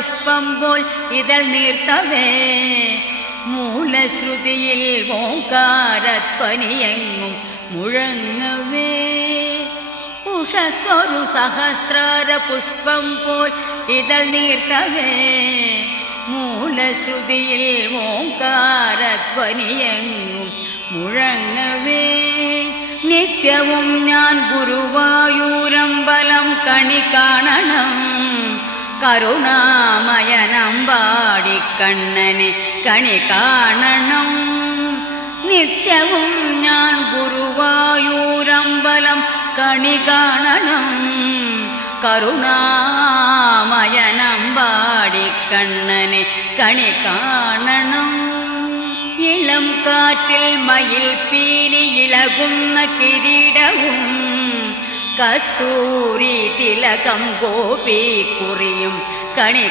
പുഷ്പം പോൽ ഇതൾ നീർത്തവേ മൂലശ്രുതിയിൽ ഓംകാരധ്വനിയെങ്ങും മുഴങ്ങവേ ഉഷസ്സൊരു സഹസ്രാര പുഷ്പം പോൽ ഇതൾ നീർത്തവേ മൂലശ്രുതിയിൽ ഓംകാരധ്വനിയെങ്ങും മുഴങ്ങവേ നിത്യവും ഞാൻ ഗുരുവായൂരമ്പലം കണി കാണണം കരുണാമയനമ്പാടിക്കണ്ണനെ കണി കാണണം നിത്യവും ഞാൻ ഗുരുവായൂരമ്പലം കണി കാണണം കരുണാമയനമ്പാടിക്കണ്ണനെ കണി കാണണം ഇളം കാറ്റിൽ മയിൽ പീലി ഇളകുന്ന കിരീടവും കസ്തൂരി തിലകം ഗോപി കുറിയും കണി